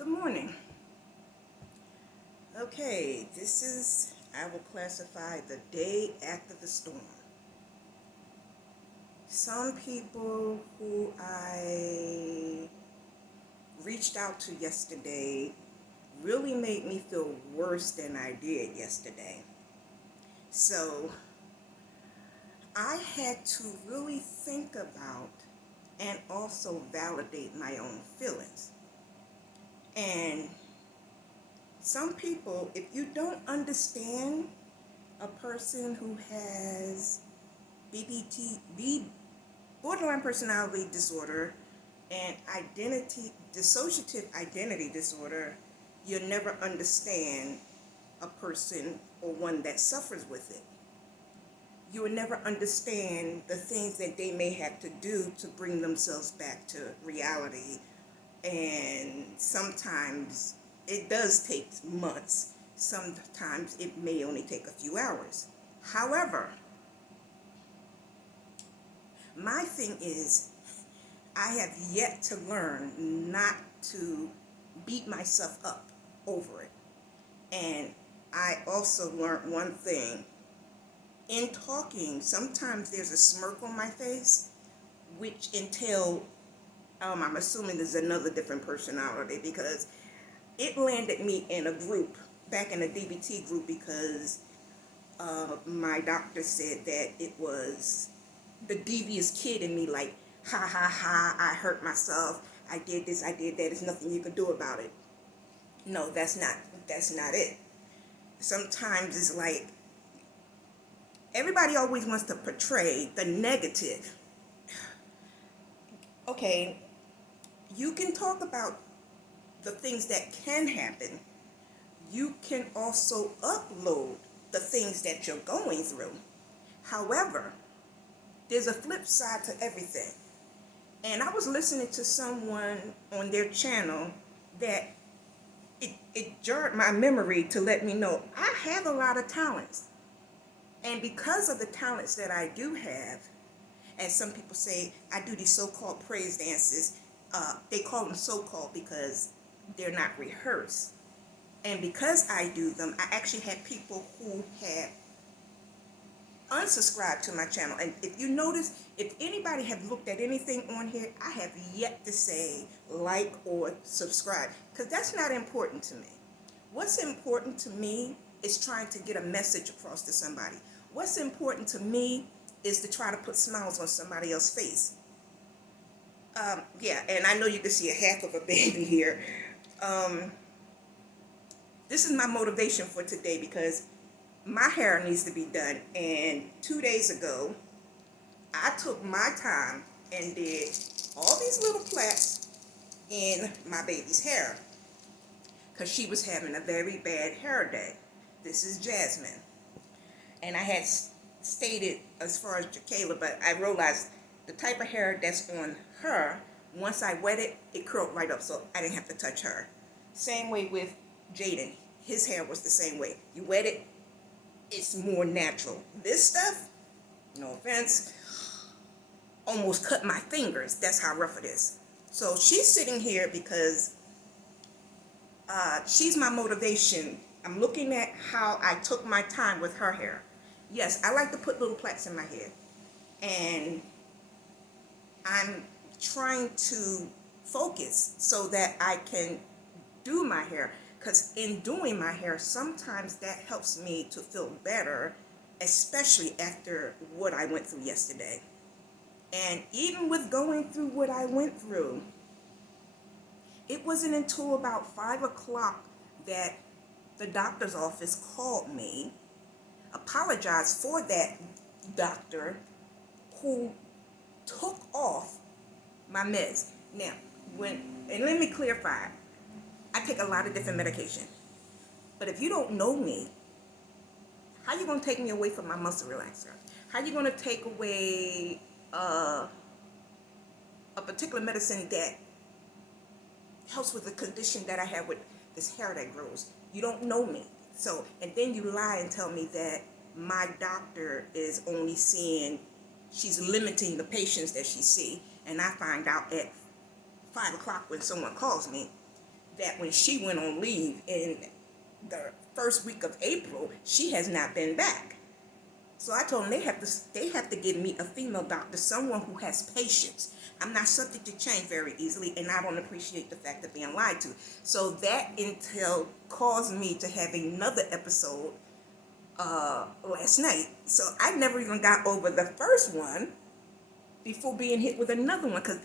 Good morning. Okay, I will classify the day after the storm. Some people who I reached out to yesterday really made me feel worse than I did yesterday. So I had to really think about and also validate my own feelings. And some people, if you don't understand a person who has BPD, borderline personality disorder, and dissociative identity disorder, you'll never understand a person or one that suffers with it. You will never understand the things that they may have to do to bring themselves back to reality. And sometimes it does take months. Sometimes it may only take a few hours. However, my thing is, I have yet to learn not to beat myself up over it. And I also learned one thing. In talking, sometimes there's a smirk on my face, which I'm assuming there's another different personality, because it landed me in a group, back in a DBT group, because my doctor said that it was the devious kid in me, like, ha ha ha, I hurt myself, I did this, I did that, there's nothing you can do about it. No, that's not it. Sometimes it's like, everybody always wants to portray the negative. Okay, you can talk about the things that can happen. You can also upload the things that you're going through. However, there's a flip side to everything. And I was listening to someone on their channel that it jarred my memory to let me know I have a lot of talents. And because of the talents that I do have, as some people say, I do these so-called praise dances. They call them so-called because they're not rehearsed. And because I do them, I actually had people who had unsubscribed to my channel. And if you notice, if anybody have looked at anything on here, I have yet to say like or subscribe, because that's not important to me. What's important to me is trying to get a message across to somebody. What's important to me is to try to put smiles on somebody else's face. Yeah, and I know you can see a half of a baby here. This is my motivation for today, because my hair needs to be done. And 2 days ago, I took my time and did all these little plaits in my baby's hair, because she was having a very bad hair day. This is Jasmine. And I had stated as far as Jakayla, but I realized the type of hair that's on her, once I wet it, it curled right up, so I didn't have to touch her. Same way with Jaden. His hair was the same way. You wet it, it's more natural. This stuff, no offense, almost cut my fingers. That's how rough it is. So she's sitting here because she's my motivation. I'm looking at how I took my time with her hair. Yes, I like to put little plaits in my hair. And I'm trying to focus so that I can do my hair. Because in doing my hair, sometimes that helps me to feel better, especially after what I went through yesterday. And even with going through what I went through, it wasn't until about 5 o'clock that the doctor's office called me, apologized for that doctor who took off my meds. Now, and let me clarify, I take a lot of different medication. But if you don't know me, how you going to take me away from my muscle relaxer? How you going to take away a particular medicine that helps with the condition that I have with this hair that grows? You don't know me. So, and then you lie and tell me that my doctor is only she's limiting the patients that she see, and I find out at 5 o'clock when someone calls me. that when she went on leave in the first week of April, she has not been back. So I told them they have to give me a female doctor, someone who has patience. I'm not subject to change very easily, and I don't appreciate the fact of being lied to. So that intel caused me to have another episode last night. So I never even got over the first one before being hit with another one, because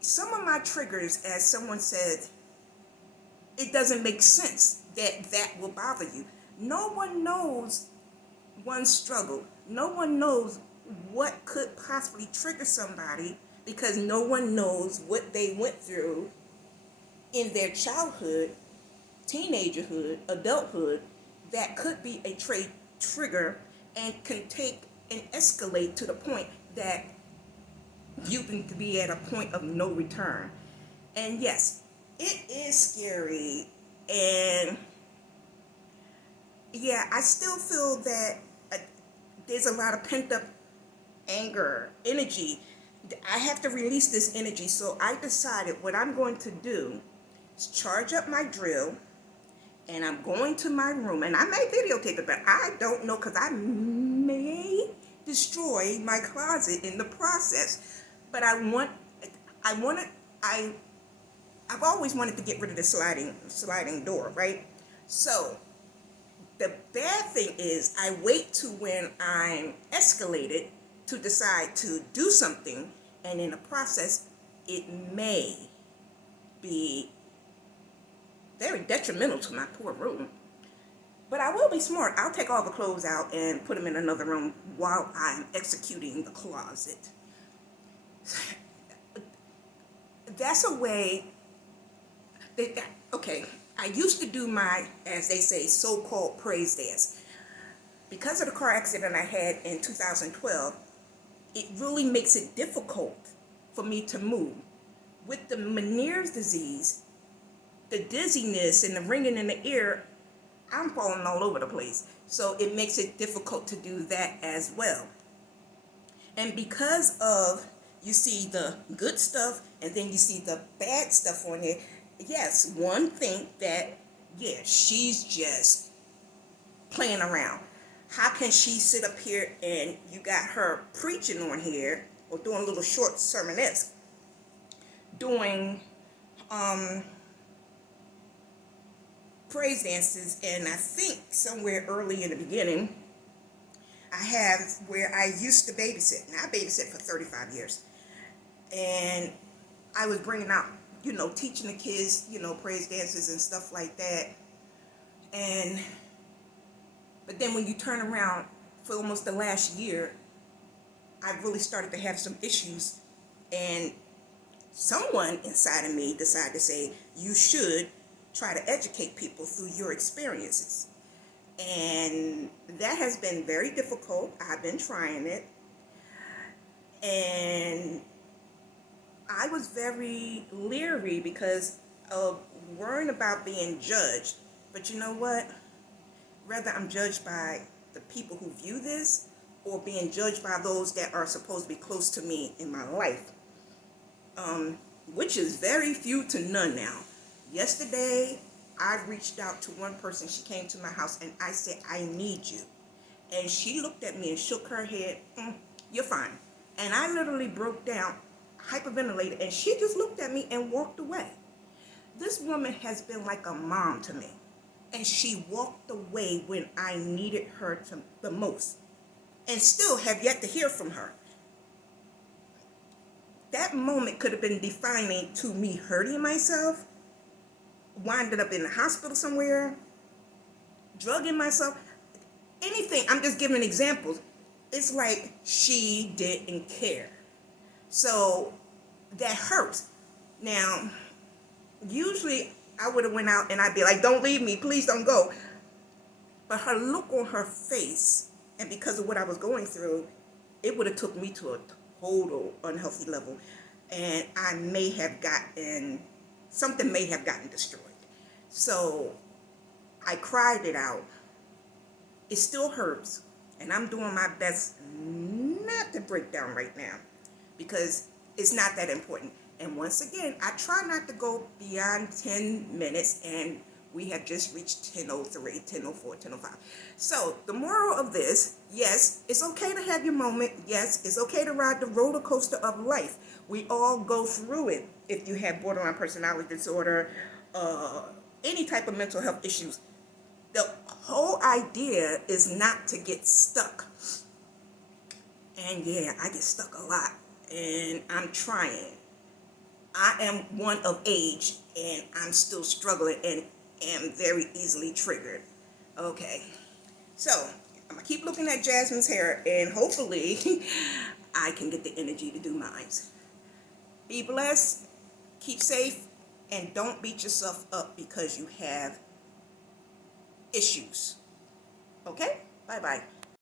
some of my triggers, as someone said, it doesn't make sense that will bother you. No one knows one's struggle. No one knows what could possibly trigger somebody, because no one knows what they went through in their childhood, teenagerhood, adulthood, that could be a trigger and can take and escalate to the point that you can be at a point of no return. And yes, it is scary, and yeah, I still feel that there's a lot of pent up anger, energy. I have to release this energy, so I decided what I'm going to do is charge up my drill, and I'm going to my room, and I may videotape it, but I don't know, because I may destroy my closet in the process. But I've always wanted to get rid of the sliding door, right? So the bad thing is I wait to when I'm escalated to decide to do something, and in the process, it may be very detrimental to my poor room. But I will be smart. I'll take all the clothes out and put them in another room while I'm executing the closet. That's a way okay, I used to do my, as they say, so-called praise dance. Because of the car accident I had in 2012, it really makes it difficult for me to move. With the Meniere's disease, the dizziness and the ringing in the ear, I'm falling all over the place. So it makes it difficult to do that as well. And because of, you see the good stuff and then you see the bad stuff on it, yes, one think that, yeah, she's just playing around. How can she sit up here and you got her preaching on here, or doing little short sermonettes, doing praise dances, and I think somewhere early in the beginning, I have where I used to babysit. Now I babysit for 35 years. And I was bringing out, teaching the kids, praise dances and stuff like that. But then when you turn around for almost the last year, I really started to have some issues. And someone inside of me decided to say, you should try to educate people through your experiences. And that has been very difficult. I've been trying it. And I was very leery because of worrying about being judged. But you know what? Rather I'm judged by the people who view this, or being judged by those that are supposed to be close to me in my life, which is very few to none now. Yesterday, I reached out to one person. She came to my house and I said, I need you. And she looked at me and shook her head. You're fine. And I literally broke down, hyperventilated, and she just looked at me and walked away. This woman has been like a mom to me. And she walked away when I needed her the most. And still have yet to hear from her. That moment could have been defining to me hurting myself, winding up in the hospital somewhere, drugging myself, anything. I'm just giving examples. It's like she didn't care. So that hurts. Now, usually I would have went out and I'd be like, don't leave me, please don't go. But her look on her face, and because of what I was going through, it would have took me to a total unhealthy level. And something may have gotten destroyed. So I cried it out. It still hurts. And I'm doing my best not to break down right now, because it's not that important. And once again, I try not to go beyond 10 minutes, and we have just reached 10:03, 10:04, 10:05. So the moral of this, yes, it's okay to have your moment. Yes, it's okay to ride the roller coaster of life. We all go through it. If you have borderline personality disorder, any type of mental health issues, the whole idea is not to get stuck. And yeah, I get stuck a lot, and I'm trying. I am one of age, and I'm still struggling and am very easily triggered. Okay, so I'm gonna keep looking at Jasmine's hair, and hopefully I can get the energy to do mine. Be blessed, keep safe, and don't beat yourself up because you have issues. Okay, bye bye.